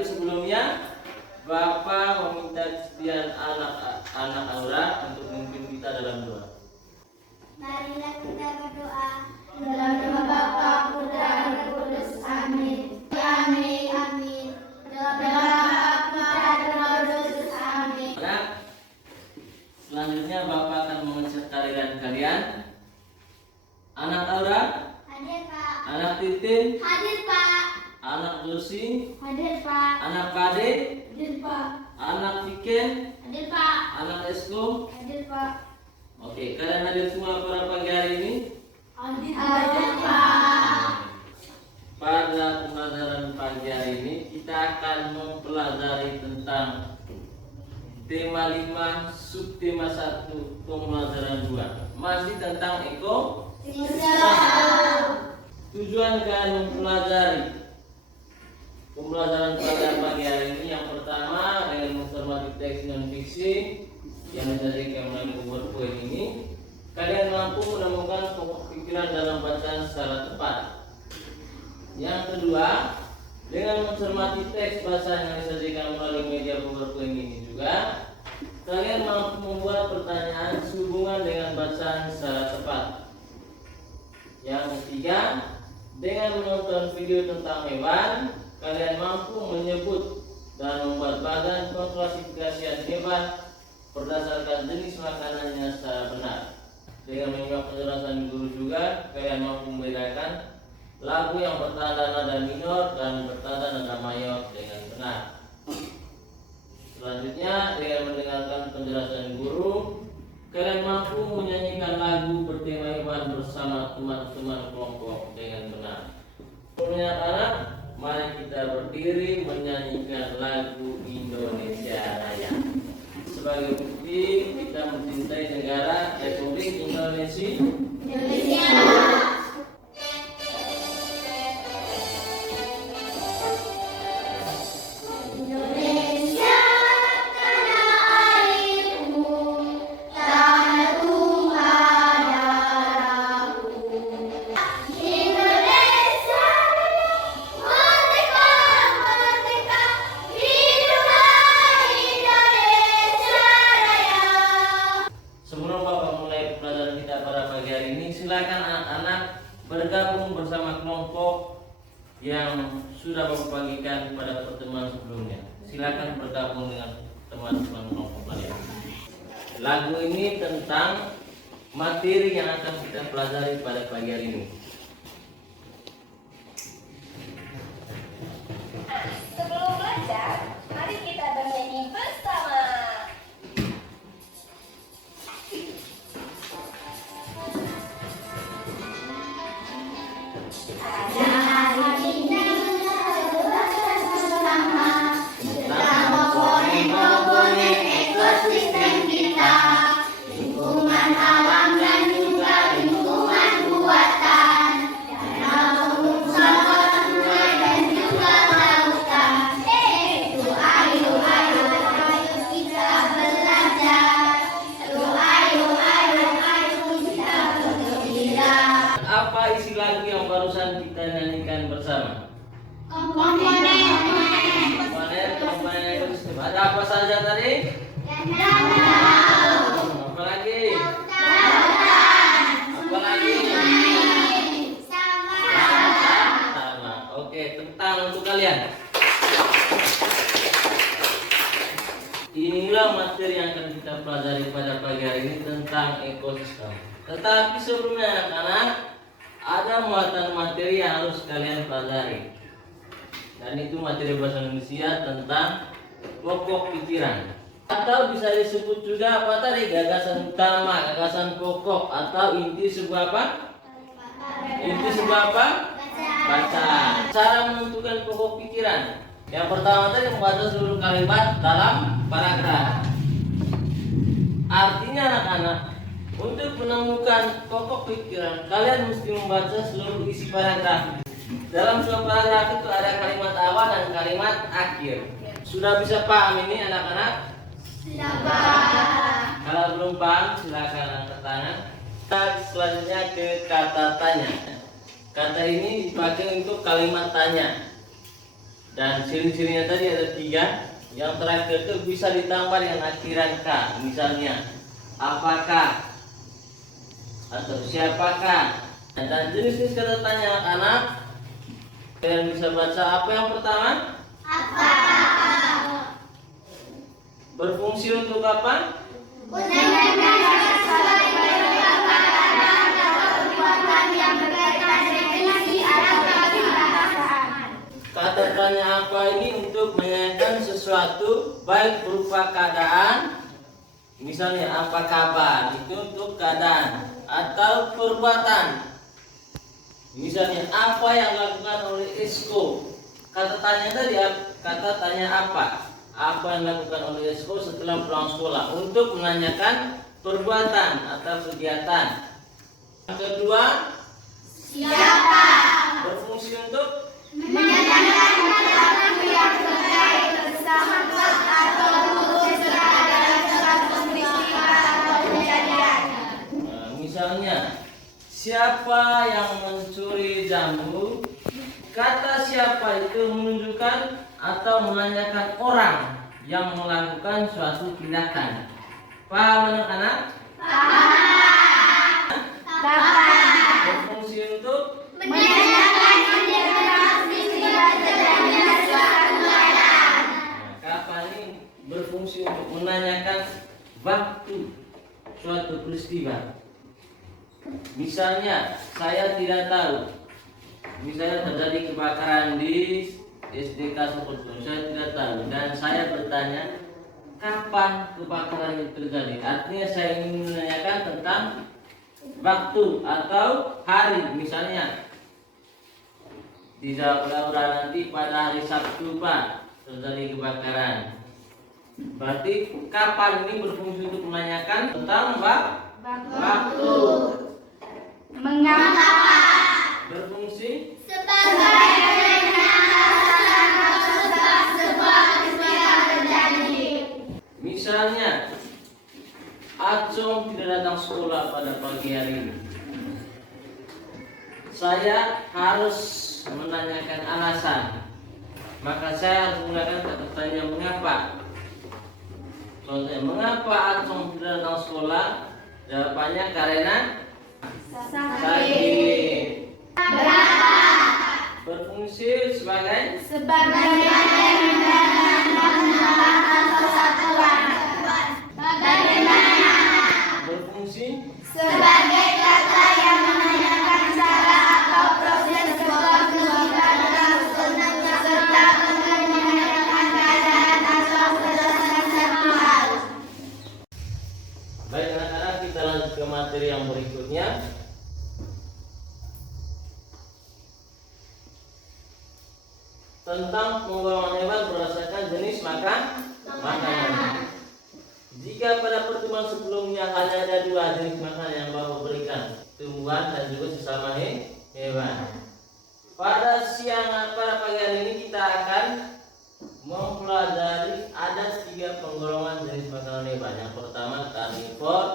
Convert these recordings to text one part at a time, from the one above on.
Tapi sebelumnya Bapak meminta kesediaan anak Aura untuk memimpin kita dalam doa. Marilah kita berdoa. Dalam nama Bapa, Putra, dan Roh Kudus. Amin. Amin. Amin. Dalam nama Bapa, Putra, dan Roh Kudus. Amin. Nah, selanjutnya Bapak akan mengecek kehadiran kalian. Anak Aura, Hadir Pak. anak Titin, Hadir Pak. anak Lucy, Hadir Pak. anak Pade, Hadir Pak. anak Viken, Hadir Pak. anak Esko. Hadir Pak. Oke, kalian hadir semua pada pagi hari ini. Hadir Pak. Pada pembelajaran pagi hari ini kita akan mempelajari tentang tema 5, subtema 1, pembelajaran 2. Masih tentang tujuan kalian mempelajari pembelajaran pada pagi hari ini. Yang pertama dengan mencermati teks non fiksi yang disajikan melalui PowerPoint ini, kalian mampu menemukan pokok pikiran dalam bacaan secara tepat. Yang kedua, dengan mencermati teks bahasa yang disajikan melalui media PowerPoint ini juga, kalian mampu membuat pertanyaan sehubungan dengan bacaan secara tepat. Yang ketiga, dengan menonton video tentang hewan, kalian mampu menyebut dan membuat badan pengklasifikasian hewan berdasarkan jenis makanannya secara benar. Dengan menyimak penjelasan guru juga, kalian mampu membedakan lagu yang bertanda nada minor dan bertanda nada mayor dengan benar. Selanjutnya, dengan mendengarkan penjelasan guru, kalian mampu menyanyikan lagu bertema hewan bersama teman-teman kelompok dengan benar. Sebelumnya anak, mari kita berdiri menyanyikan lagu Indonesia Raya. Sebagai bukti kita mencintai negara Republik Indonesia. Sebelum Bapak mulai pelajaran kita pada pagi hari ini, silakan anak-anak bergabung bersama kelompok yang sudah Bapak bagikan pada pertemuan sebelumnya. Silakan bergabung dengan teman-teman kelompok kalian. Lagu ini tentang materi yang akan kita pelajari pada pagi hari ini. Sebelum belajar, mari kita bernyanyi bersama. Lingkungan alam dan juga lingkungan buatan. Apa isi lagu yang barusan kita nyanyikan bersama? Komponen. Komponen. Ada apa saja tadi? Apa lagi? Apa lagi? Sama. Oke, tentang untuk kalian. Inilah materi yang akan kita pelajari pada pagi hari ini tentang ekosistem. Tetapi sebelumnya anak-anak, ada muatan materi yang harus kalian pelajari. Dan itu materi bahasa Indonesia tentang pokok pikiran. Atau bisa disebut juga apa tadi? Gagasan utama, gagasan pokok, atau inti sebuah apa? Inti sebuah apa? Bacaan. Cara menentukan pokok pikiran. Yang pertama tadi membaca seluruh kalimat dalam paragraf. Artinya anak-anak, untuk menemukan pokok pikiran, kalian mesti membaca seluruh isi paragraf. Dalam sebuah paragraf itu ada kalimat awal dan kalimat akhir. Sudah bisa paham ini anak-anak? Sudah paham. Kalau belum paham silakan angkat tangan. Kita selanjutnya ke kata tanya. Kata ini dipakai untuk kalimat tanya. Dan ciri-cirinya tadi ada 3. Yang terakhir itu bisa ditambah dengan akhiran K. Misalnya apakah atau siapakah. Dan jenis-jenis kata tanya anak-anak, kalian bisa baca apa yang pertama? Apa? Berfungsi untuk apa? Menanyakan sesuatu perkataan atau perbuatan yang berkaitan definisi atau perasaan. Kata tanya apa ini untuk menanyakan sesuatu baik berupa keadaan, misalnya apa kabar, itu untuk keadaan, atau perbuatan. Misalnya apa yang dilakukan oleh Esko. Kata tanya tadi kata tanya apa? Apa yang dilakukan oleh Esko setelah pulang sekolah untuk menanyakan perbuatan atau kegiatan. Yang kedua, Siapa? berfungsi untuk Menanyakan sesuatu yang terkait bersama atau berhubungan dalam suatu peristiwa atau kejadian. Misalnya, siapa yang mencuri jamu? Kata siapa itu menunjukkan atau menanyakan orang yang melakukan suatu tindakan. Paham anak-anak? Kapan? Berfungsi untuk Menanyakan tentang peristiwa terjadinya suatu keadaan. kapan ini berfungsi untuk menanyakan waktu suatu peristiwa. Misalnya, saya tidak tahu. Misalnya terjadi kebakaran di SDK Sokoto, saya tidak tahu dan saya bertanya kapan kebakaran itu terjadi. Artinya saya ingin menanyakan tentang waktu atau hari. Misalnya dijawab Laura, nanti pada hari Sabtu Pak terjadi kebakaran. Berarti kapan ini berfungsi untuk menanyakan tentang waktu. Mengapa? Berfungsi Sebagai penjelasan atau sebab sebuah peristiwa terjadi. misalnya Acong tidak datang sekolah pada pagi hari ini. Saya harus menanyakan alasan. Maka saya harus menggunakan kata tanya mengapa. Contohnya, mengapa Acong tidak datang sekolah? Jawabannya karena sakit. Berapa? Berfungsi sebagai Sebagai atau satuan. Bagaimana? berfungsi Sebagai kata yang menanyakan cara atau proses sebuah peristiwa berlangsung serta menanyakan keadaan atau kejelasan satu hal. Baik anak-anak, kita lanjut ke materi yang berikutnya. Tentang penggolongan hewan berdasarkan jenis makanan. Jika pada pertemuan sebelumnya hanya ada 2 jenis makanan yang Bapak berikan, tumbuhan dan juga sesama hewan. Pada pagi hari ini kita akan mempelajari ada 3 penggolongan jenis makanan hewan. Yang pertama karnivor,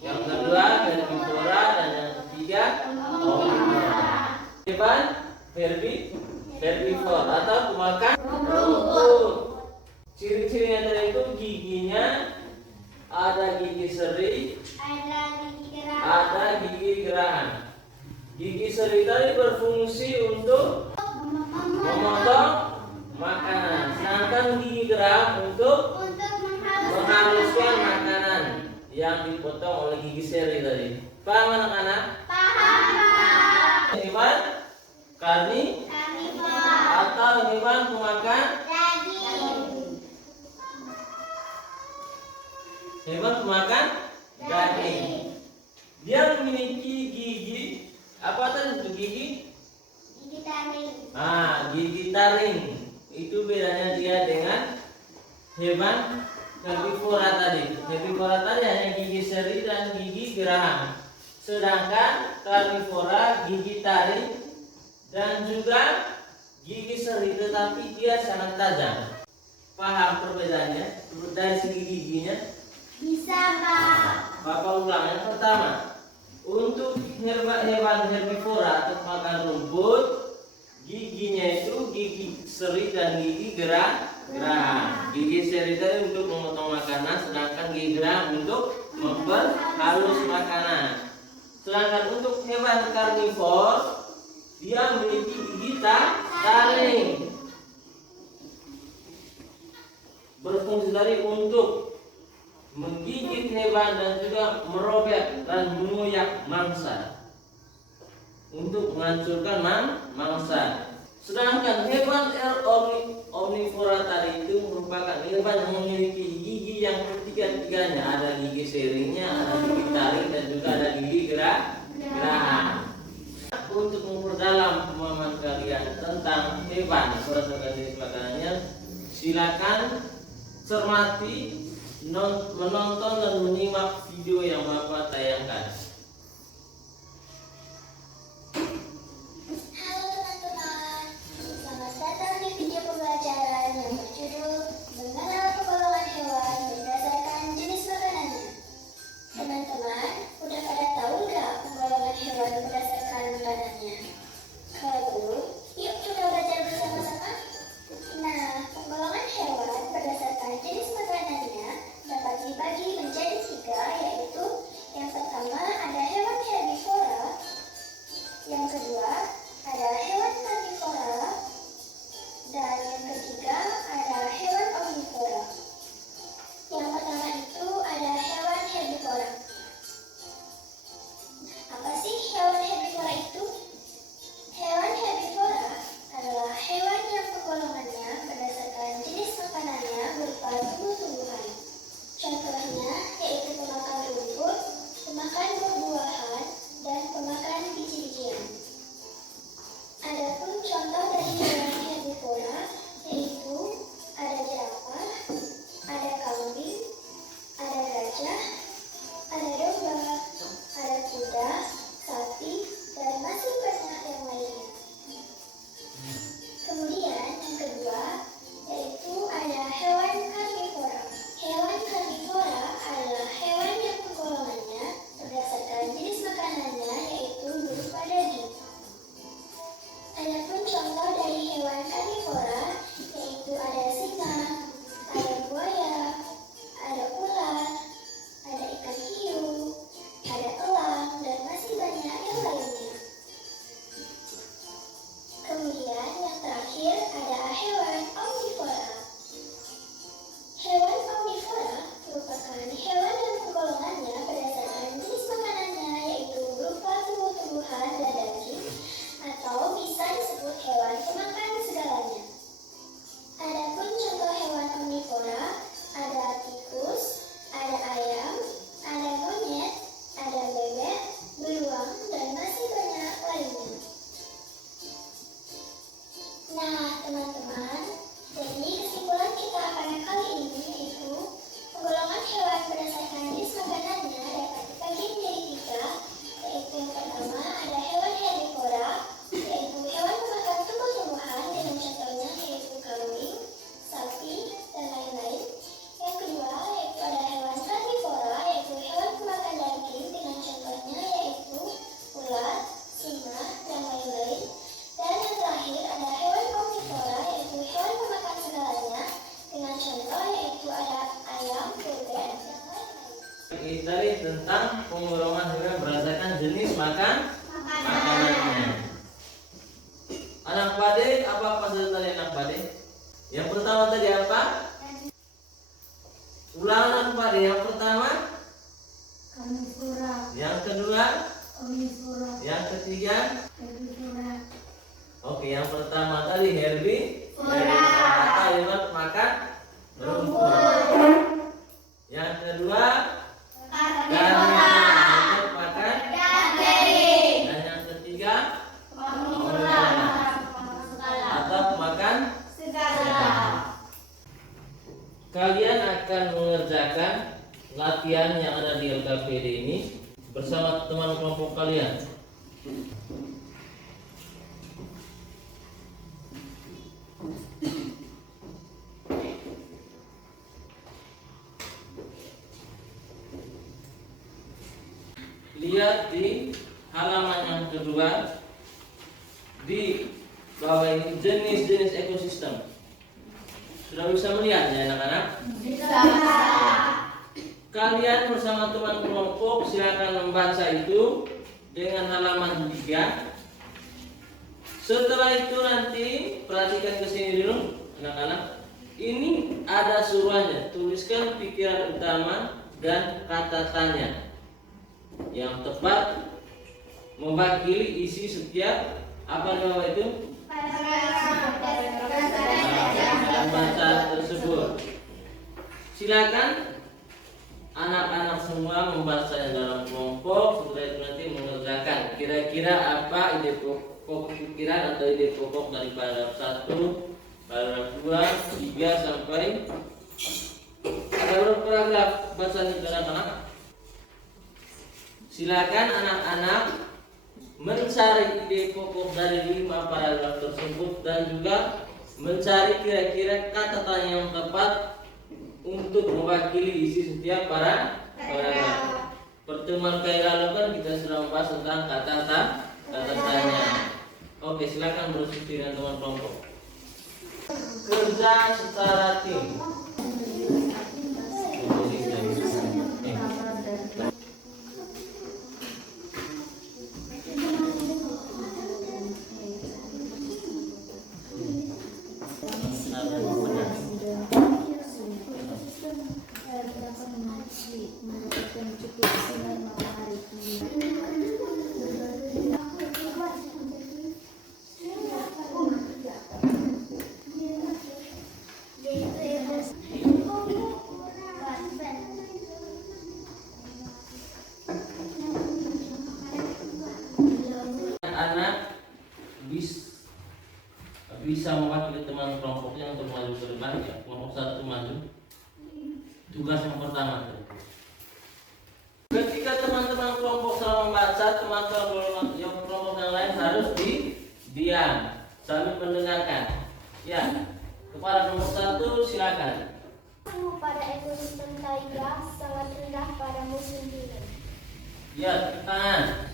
yang kedua herbivora, dan yang ketiga omnivora. Hewan herbivor atau pemakan rumput. Ciri-cirinya tadi itu giginya ada gigi seri, ada gigi geraham. Gigi seri tadi berfungsi untuk memotong makanan, sedangkan gigi geraham untuk menghaluskan makanan yang dipotong oleh gigi seri tadi. Paham anak-anak? Paham. Hewan atau hewan pemakan daging. Dia memiliki gigi apa tadi itu gigi? Gigi taring. Itu bedanya dia dengan hewan herbivora tadi. Herbivora tadi hanya gigi seri dan gigi geraham. Sedangkan karnivora gigi taring dan juga gigi seri, tetapi dia sangat tajam. Paham perbedaannya dari segi giginya? Bisa, Pak. Bapak ulang. Yang pertama, untuk hewan herbivora atau makan rumput, giginya itu gigi seri dan gigi gerah. Gigi seri tadi untuk memotong makanan, sedangkan gigi gerah untuk memperhalus makanan. Sedangkan untuk hewan karnivor, dia memiliki gigi taring, berfungsi dari untuk menggigit hewan dan juga merobek dan mengoyak mangsa untuk menghancurkan mangsa. Sedangkan hewan omnivora tadi itu merupakan hewan yang memiliki gigi yang ketiga-tiganya, ada gigi serinya, ada gigi taring dan juga ada gigi gerahan. Untuk memperdalam pemahaman kalian tentang hewan berdasarkan jenis makanannya, silakan cermati, menonton dan menyimak video yang Bapak tayangkan. Halo teman-teman, selamat datang di video pembelajaran yang berjudul Mengenal Penggolongan Hewan Berdasarkan Jenis Makanannya. Teman-teman, udah pada tahu nggak penggolongan hewan berdasarkan makanannya? Kalau belum, yuk kita belajar bersama-sama. Nah, penggolongan hewan berdasarkan jenis makanannya dapat dibagi menjadi 3, yaitu yang pertama ada hewan herbivora, yang kedua ada hewan karnivora, dan yang ketiga ada hewan omnivora. Yang pertama itu ada hewan herbivora. Apa sih hewan herbivora itu? Hewan herbivora adalah hewan yang penggolongannya berdasarkan jenis makanannya berupa tumbuh-tumbuhan. Contohnya yaitu pemakan rumput, pemakan buah-buahan, dan pemakan biji-bijian. Adapun contoh dari hewan herbivora yaitu ada jerapah, ada kambing, ada gajah, ada domba, ada kuda, sapi, dan masih banyak yang lainnya. Kemudian yang kedua yaitu ada hewan karnivora. Hewan karnivora adalah hewan yang penggolongannya berdasarkan jenis makanannya yaitu berupa daging. Adapun contoh dari hewan karnivora yaitu ada singa, ada buaya, ada ular, ada ikan hiu, ada elang, dan masih banyak yang lainnya. Kemudian yang terakhir ada hewan omnivora. Hewan omnivora merupakan hewan yang penggolongannya berdasarkan jenis makanannya yaitu berupa tumbuh-tumbuhan dan daging, atau bisa disebut hewan pemakan segalanya. Adapun contoh hewan omnivora ada tikus, ada ayam, ada monyet, ada bebek, beruang, dan masih banyak lainnya. Nah, teman-teman, jadi kesimpulan kita pada kali ini yaitu penggolongan hewan berdasarkan jenis makanannya dapat dibagi menjadi 3, yaitu yang pertama ada hewan herbivora, yaitu hewan pemakan tumbuh-tumbuhan dengan contohnya yaitu kambing, sapi, dan lain-lain. Yang kedua yaitu ada hewan karnivora, yaitu hewan pemakan daging dengan contohnya yaitu ular, singa, dan lain-lain. Dan yang terakhir ada hewan omnivora, yaitu hewan pemakan segalanya dengan contoh yaitu ada ayam, bebek, dan lain-lain. Ini tadi tentang penggolongan hewan berdasarkan jenis makanannya. Anak pade, apa saja tadi anak pade? Yang pertama tadi apa? Ulangan anak pade. Yang pertama, Karnivora, yang kedua, omnivora, yang ketiga. herbivora, Oke, yang pertama tadi Herbivora. hewan makan rumput. Yang kedua, karnivora, hewan makan. daging, Dan yang ketiga, omnivora, atau makan. segala. Kalian akan mengerjakan latihan yang ada di LKPD ini bersama teman kelompok kalian. Lihat di halaman yang kedua, di bawah ini jenis-jenis ekosistem. Sudah bisa melihat ya anak-anak? Bisa. Kalian bersama teman kelompok silakan membaca itu dengan halaman 3. Setelah itu nanti perhatikan ke sini dulu anak-anak. Ini ada suruhannya, tuliskan pikiran utama dan kata tanya yang tepat mewakili isi setiap apa nama itu? Baca tersebut. Silakan anak-anak semua membacanya dalam kelompok. Setelah itu nanti mengerjakan kira-kira apa ide pokok pikiran atau ide pokok dari paragraf 1, paragraf 2, 3 sampai paragraf bacanya anak-anak. Silakan anak-anak mencari ide pokok dari 5 paragraf tersebut dan juga mencari kira-kira kata tanya yang tepat untuk mewakili isi setiap paragraf. Pertemuan kali lalu kan kita sudah membahas tentang kata tanya. Oke, silakan berdiskusi dengan teman kelompok. Kerja secara tim. Anak bisa mewakili teman kelompoknya untuk maju ke depan ya. Kelompok 1 maju. Tugas yang pertama. Ketika teman-teman kelompok salah membaca, teman-teman kelompok yang lain harus diam sambil mendengarkan. Ya, kepada kelompok 1 silakan. Suhu pada ekosistem taiga sangat rendah pada musim dingin. Ya, tangan.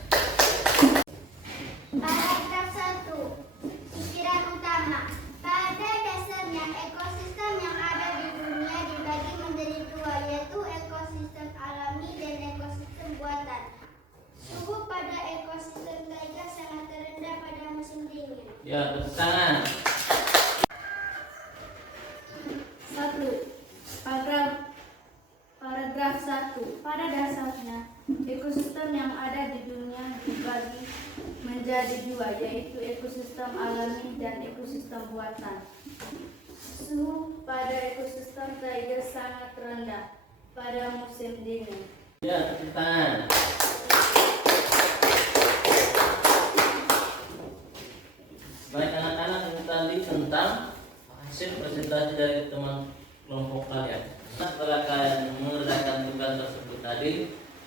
Paragraf 1. Pikiran utama. Pada dasarnya ekosistem yang ada di dunia dibagi menjadi 2, yaitu ekosistem alami dan ekosistem buatan. Suhu pada ekosistem taiga sangat rendah pada musim dingin. Ya, tepuk tangan. 1. Paragraf 1. Pada dasarnya, ekosistem yang ada di dunia dibagi menjadi 2, yaitu ekosistem alami dan ekosistem buatan. Suhu pada ekosistem taiga sangat rendah pada musim dingin. Ya, tepuk tangan. Baik anak-anak, ini tadi tentang hasil presentasi dari teman kelompok kalian. Setelah kalian mengerjakan tugas tersebut tadi,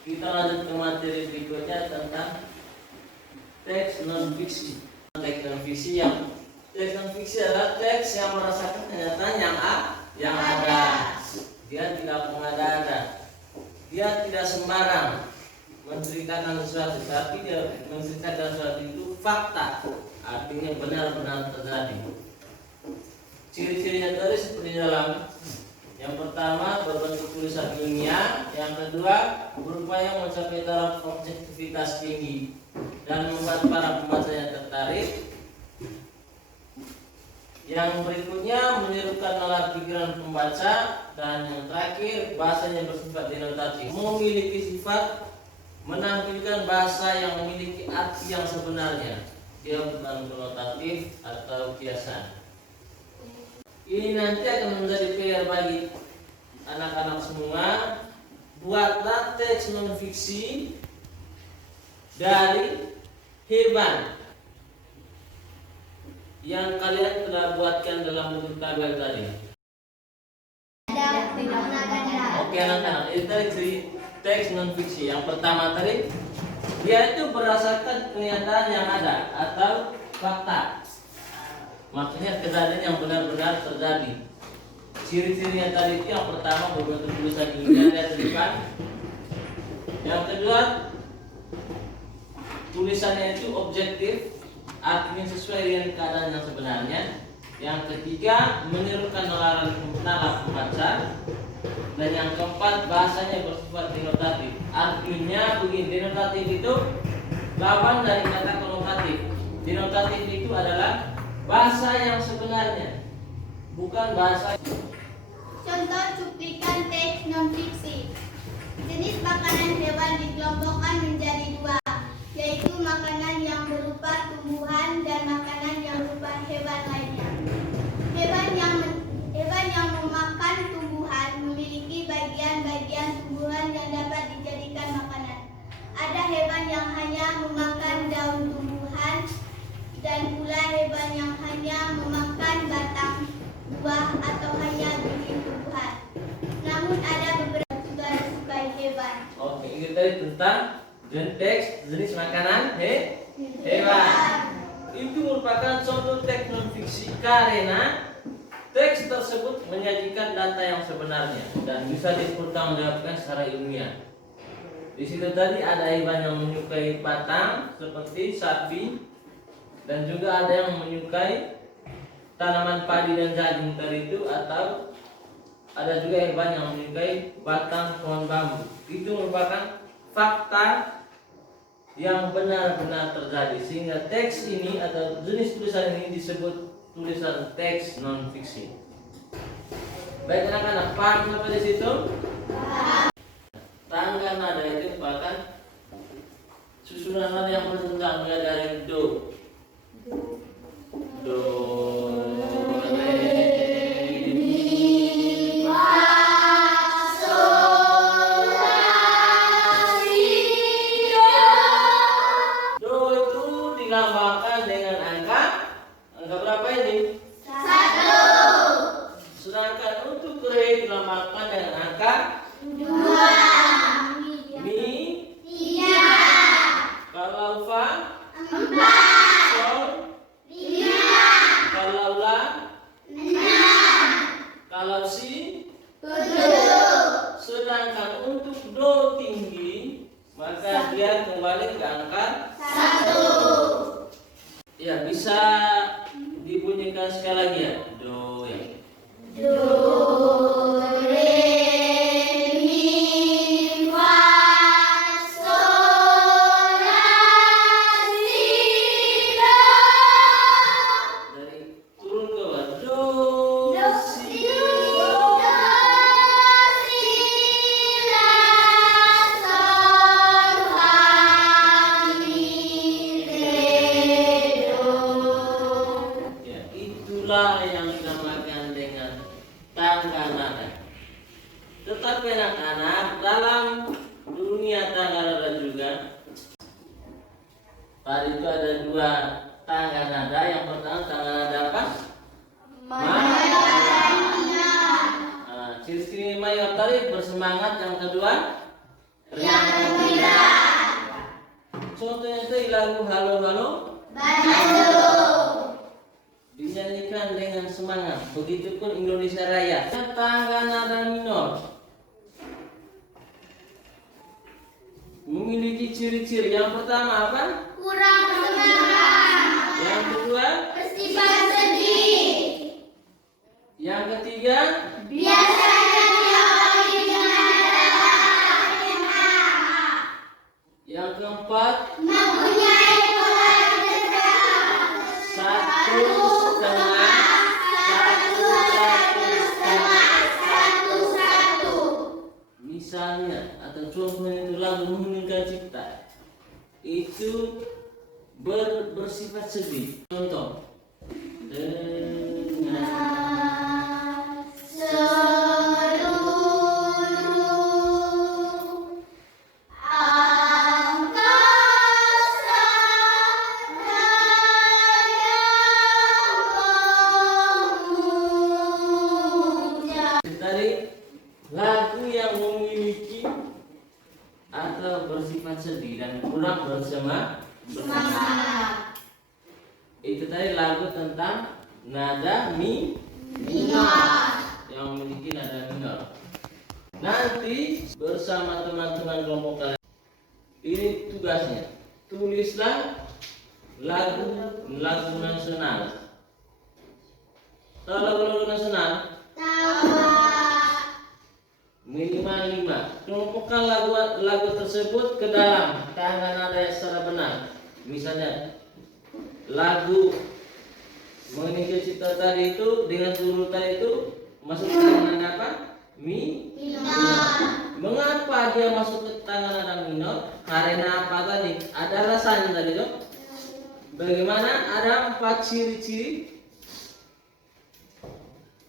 kita lanjut ke materi berikutnya tentang teks non fiksi. Teks non fiksi adalah teks yang merasakan kenyataan yang ada. Dia tidak mengada-ada. Dia tidak sembarang menceritakan sesuatu, tapi dia menceritakan sesuatu itu fakta, artinya benar-benar terjadi. Ciri-cirinya tadi seperti dalam. Yang pertama berbentuk tulisan ilmiah, yang kedua berupaya mencapai taraf objektivitas tinggi dan membuat para pembacanya tertarik. Yang berikutnya menyerukan nalar pikiran pembaca, dan yang terakhir bahasanya bersifat denotatif, memiliki sifat menampilkan bahasa yang memiliki arti yang sebenarnya. Dia bukan denotatif atau kiasan. Ini nanti akan menjadi PR bagi anak-anak semua. Buatlah teks non fiksi dari hewan yang kalian telah buatkan dalam bentuk tabel tadi. Oke anak-anak, itu tadi teks non fiksi. Yang pertama tadi, dia itu berdasarkan kenyataan yang ada atau fakta. Maksudnya kejadian yang benar-benar terjadi. Ciri-cirinya tadi itu yang pertama berbentuk tulisan ilmiah dan depan. Yang kedua, tulisannya itu objektif, artinya sesuai dengan keadaan yang sebenarnya. Yang ketiga, menirukan nara pembaca. Dan yang keempat, bahasanya bersifat denotatif. Artinya begini, denotatif itu lawan dari kata konotatif. Denotatif itu adalah bahasa yang sebenarnya, bukan bahasa. Contoh cuplikan teks non-fiksi. Jenis makanan hewan dikelompokkan menjadi dua, yaitu makanan yang berupa tumbuhan dan makanan yang berupa hewan lainnya. Hewan yang memakan tumbuhan memiliki bagian-bagian tumbuhan yang dapat dijadikan makanan. Ada hewan yang hanya memakan daun tumbuhan dan pula hewan yang hanya memakan batang buah atau hanya biji tumbuhan. Namun ada beberapa juga disukai hewan. Oke, ini tadi tentang teks jenis makanan hewan. Itu merupakan contoh teks non fiksi karena teks tersebut menyajikan data yang sebenarnya dan bisa dipertanggungjawabkan secara ilmiah. Di situ tadi ada hewan yang menyukai batang seperti sapi, dan juga ada yang menyukai tanaman padi dan jagung tadi itu, atau ada juga hewan yang menyukai batang pohon bambu. Itu merupakan fakta yang benar-benar terjadi, sehingga teks ini atau jenis tulisan ini disebut tulisan teks non fiksi. Baik anak-anak, paham sampai di situ? Tangga nada itu merupakan susunan nada yang bertentang, mulai dari do, re, mi, fa, sol, la, si, do. Do itu dilambangkan dengan angka berapa ini? 1. Sedangkan untuk re dilambangkan dengan angka 2. Mi 3. Kalau fa 4. Sol 5. Kalau la 6. Kalau si 7. Sedangkan untuk do tinggi maka dia kembali ke angka 1. Ya, bisa dibunyikan sekali lagi ya. Do ya. Do, re, mi, fa, sol, la, si, do. Dari turun ke bawah. Do, si, do, si, la, sol, fa, mi, re, do. Ya, itulah yang dinamakan dengan tangga nada. Tetapi anak-anak, dalam dunia tangga nada juga tadi itu ada dua tangga nada. Yang pertama tangga nada apa? Nah, ciri-ciri mayor tadi bersemangat. Yang kedua riang. Contohnya itu lagu halo halo dinyanyikan dengan semangat. Begitupun Indonesia Raya. Tangga nada minor memiliki ciri-ciri. Yang pertama apa? Kurang semangat. Yang kedua? Bersifat sedih. Yang ketiga? Biasanya diawali dengan nada A. Yang keempat? Mempunyai pola tegak. 1,5, 1,5, 1,1. Misalnya atau contohnya itu lagu Mengheningkan Cipta itu bersifat sedih. Contoh dengan dari lagu yang memiliki atau bersifat sedih dan kurang bersemangat. Itu tadi lagu tentang nada mi minor, yang memiliki nada minor. Nanti bersama teman-teman kelompok kalian, ini tugasnya, tulislah lagu nasional Tahu lagu-lagu nasional? Minimal 5. Kelompokkan lagu tersebut ke dalam tangan nada yang secara benar. Misalnya lagu Meninggi Cipta tadi itu dengan urutan itu masuk ke tangan nada apa? Minor. Mengapa dia masuk ke tangan nada minor? Karena apa tadi? Ada rasanya tadi tuh. Bagaimana? Ada 4 ciri-ciri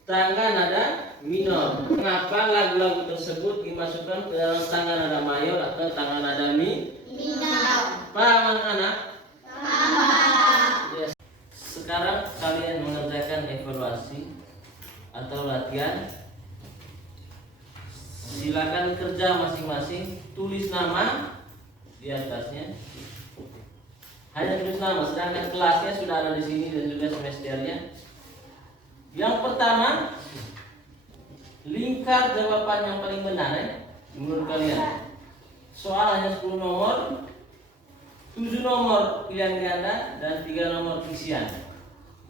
tangga nada minor. Mengapa lagu-lagu tersebut dimasukkan ke dalam tangga nada mayor atau tangga nada minor? Paham anak-anak? Yes. Sekarang kalian mengerjakan evaluasi atau latihan. Silakan kerja masing-masing, tulis nama di atasnya. Hanya tulis nama, sedangkan kelasnya sudah ada di sini dan juga semesternya. Yang pertama, lingkar jawaban yang paling benar menurut kalian. Soal hanya 10 nomor, 7 nomor pilihan ganda dan 3 nomor isian.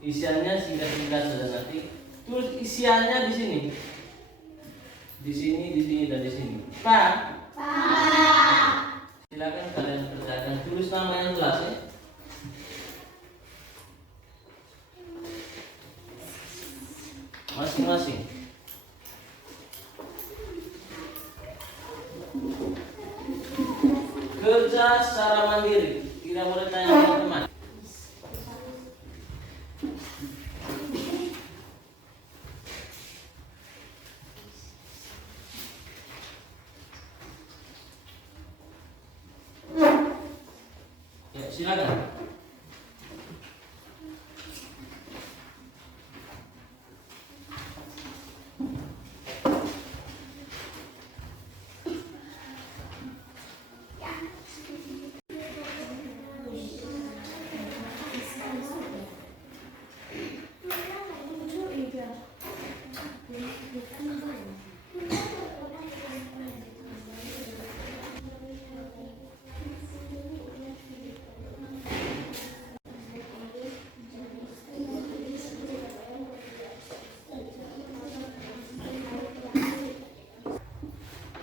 Isiannya singkat-singkat saja nanti. Tulis isiannya di sini. Di sini dan di sini. Paham? Silakan kalian kerjakan. Tulis nama yang jelas ya. Masing-masing. Kerja secara mandiri, tidak boleh tanya teman-teman. Ya, silakan.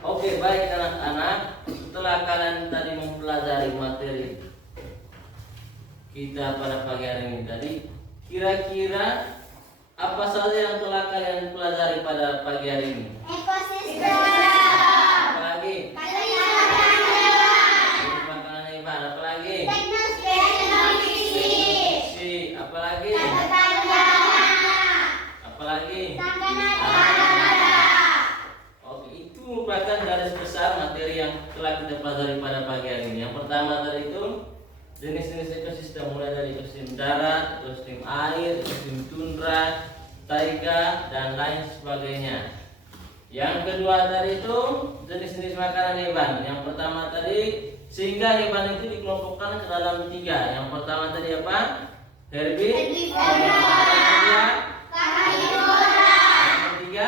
Oke, baik anak-anak, setelah kalian tadi mempelajari materi kita pada pagi hari ini tadi, kira-kira apa saja yang telah kalian pelajari pada pagi hari ini? Ekosistem. Apalagi? Makanan hewan. Apalagi? Teknologi. Apalagi? Apalagi? Merupakan garis besar materi yang telah kita pelajari pada pagi hari ini. Yang pertama tadi itu jenis-jenis ekosistem, mulai dari ekosistem darat, ekosistem air, ekosistem tundra, taiga, dan lain sebagainya. Yang kedua tadi itu jenis-jenis makanan hewan. Yang pertama tadi, sehingga hewan itu dikelompokkan ke dalam 3. Yang pertama tadi apa? Herbivora. Yang ketiga?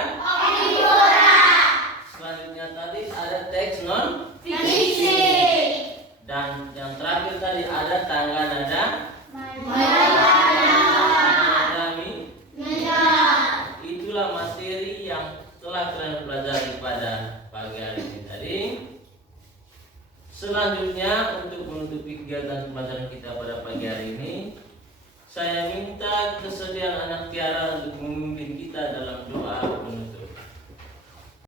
Selanjutnya tadi ada teks non fiksi. Dan yang terakhir tadi ada tangga nada Itulah materi yang telah kalian pelajari pada pagi hari ini tadi. Selanjutnya untuk menutupi kegiatan pembelajaran kita pada pagi hari ini, saya minta kesediaan anak Tiara untuk memimpin kita dalam doa penutup.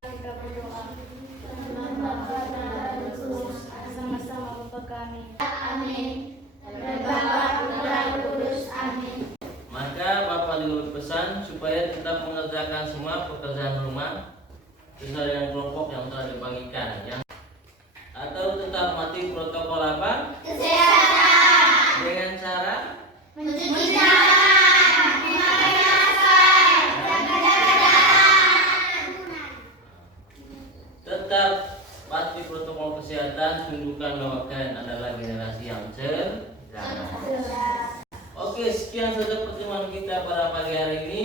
Kita berdoa. Sama-sama Bapa kami. Amin. Bapa, Putra, Kudus. Amin. Maka Bapak juga berpesan supaya tetap mengerjakan semua pekerjaan rumah sesuai dengan kelompok yang telah dibagikan, atau tetap mati protokol apa? Kesehatan. Dengan cara Mencuci tangan. Memakai masker. Jaga jarak. tetap patuhi protokol kesehatan, tunjukkan bahwa kalian adalah generasi yang cerdas. Oke, sekian saja pertemuan kita pada pagi hari ini.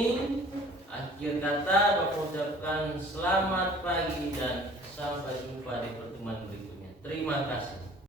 Akhir kata, Bapak ucapkan selamat pagi dan sampai jumpa di pertemuan berikutnya. Terima kasih.